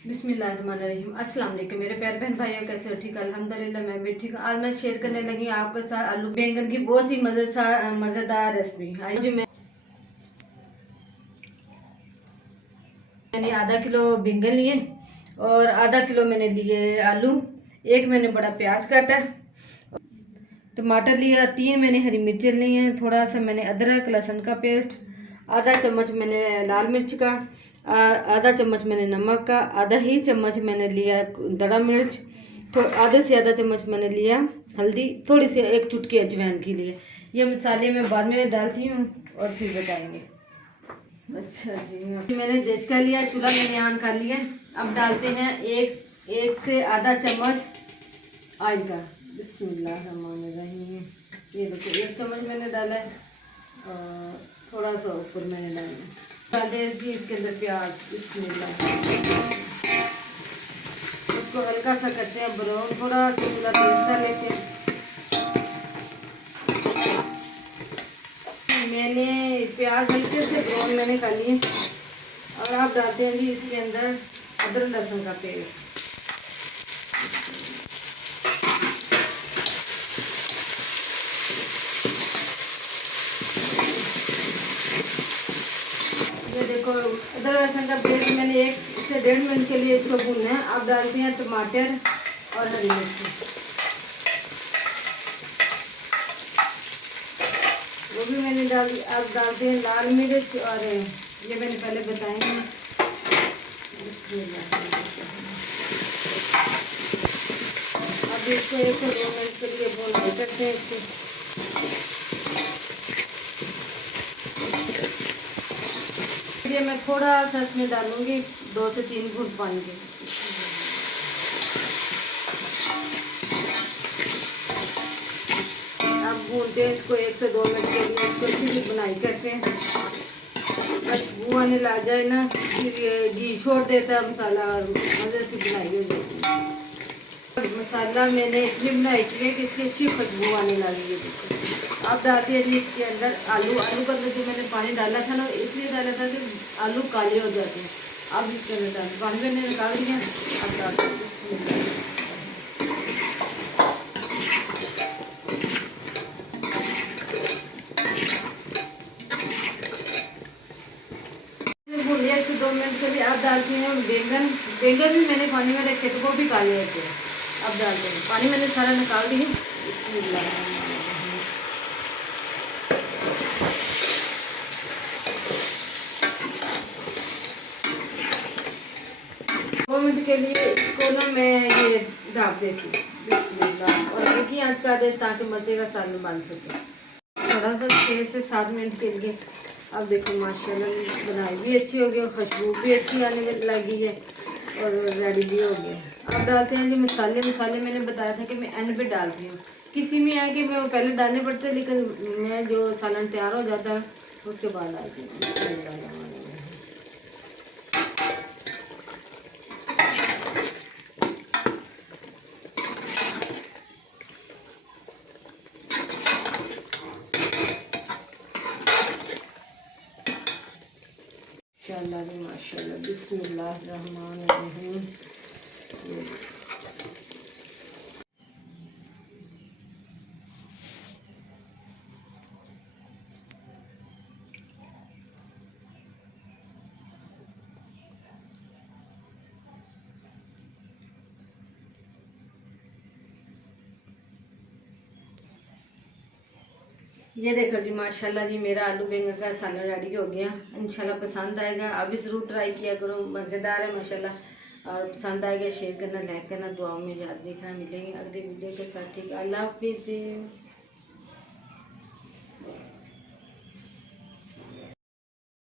बिस्मिल्लाहिर्रहमानिर्रहीम। अस्सलाम वालेकुम मेरे प्यारे बहन भाइयों, कैसे हो? ठीक, अल्हम्दुलिल्लाह मैं भी ठीक हूँ। आज मैं शेयर करने लगी हूँ आपके साथ आलू बैंगन की बहुत ही मज़ेदार रेसिपी। आज मैंने आधा किलो बैंगन लिए और आधा किलो मैंने लिए आलू, एक मैंने बड़ा प्याज काटा, टमाटर लिया, 3 मैंने हरी मिर्चें ली हैं, थोड़ा सा मैंने अदरक लहसुन का पेस्ट, आधा चम्मच मैंने लाल मिर्च का, आधा चम्मच मैंने नमक का, आधा ही चम्मच मैंने लिया दड़ा मिर्च, तो आधे से आधा चम्मच मैंने लिया हल्दी, थोड़ी सी एक चुटकी अजवाइन के लिए। ये मसाले मैं बाद में डालती हूँ और फिर बताएंगे। अच्छा जी, मैंने देचका लिया, चूल्हा मैंने ऑन कर लिया। अब डालते हैं एक से आधा चम्मच ऑयल का। बिस्मिल्लाहिर्रहमानिर्रहीम। ये देखो 1 चम्मच मैंने डाला है और थोड़ा सा ऊपर मैंने डाल दे इसके अंदर प्याज। बिस्मिल्लाह। उसको हल्का सा करते हैं ब्राउन, थोड़ा सा चूल्हा तेज कर लेते हैं। मैंने प्याज हल्के से ब्राउन मैंने कर लिए और आप डालते हैं जी इसके अंदर अदरक लहसुन का पेस्ट। ये देखो अदरक लहसुन का पेस्ट मैंने 1 से 1.5 मिनट के लिए इसको भूनना है। अब डालते हैं टमाटर और हरी मिर्ची, वो भी मैंने डाल। अब डालते हैं लाल मिर्च और ये मैंने पहले बताए हैं। अब इसको 1 से 2 मिनट के लिए भून करते हैं इसको। ये मैं थोड़ा सा इसमें डालूंगी 2 से 3 घूंट पानी के। अब भूनते हैं इसको 1 से 2 मिनट के लिए, इसको अच्छी सी बुनाई करते हैं। बस वो आने लग जाए ना, फिर ये घी छोड़ देता है मसाला और मज़े से बुनाई हो जाती है। मसाला मैंने इतनी बनाई की है कि इसकी अच्छी खुशबू आने लगी है। देखो अब डालते हैं इसके अंदर आलू के अंदर जो मैंने पानी डाला था ना, इसलिए डाला था कि आलू काले हो जाते हैं। अब इसके अंदर पानी मैंने निकाल दिया। अब डालते हैं 2 मिनट के लिए। अब डालते हैं बैंगन भी मैंने पानी में रखे थे, वो भी काले थे। अब डालते हैं, पानी मैंने सारा निकाल दिया। 2 मिनट के लिए इसको ना मैं ये ढाप देती हूँ। बिस्मिल्लाह। और एक ही आंच का दे ताकि मज़े का सालन बन सके। थोड़ा सा 6 से 7 मिनट के लिए। अब देखो माशाल्लाह बनाई भी अच्छी हो गई और खुशबू भी अच्छी आने लगी है और रेडी भी हो गया। अब डालते हैं जी मसाले मैंने बताया था कि मैं एंड पे डालती हूँ। किसी में है कि मैं वो पहले डालने पड़ते हैं, लेकिन मैं जो सालन तैयार हो जाता है उसके बाद डालती हूँ। माशाल्लाह बिस्मिल्लाहिर्रहमानिर्रहीम। ये देखो जी माशाल्लाह जी, मेरा आलू बैंगन का सालन रेडी हो गया। इंशाल्लाह पसंद आएगा, आप भी ज़रूर ट्राई किया करो, मज़ेदार है माशाल्लाह। और पसंद आएगा शेयर करना, लाइक करना, दुआओं में याद देखना। मिलेंगे अगली वीडियो के साथ। ठीक, अल्लाह हाफिज़।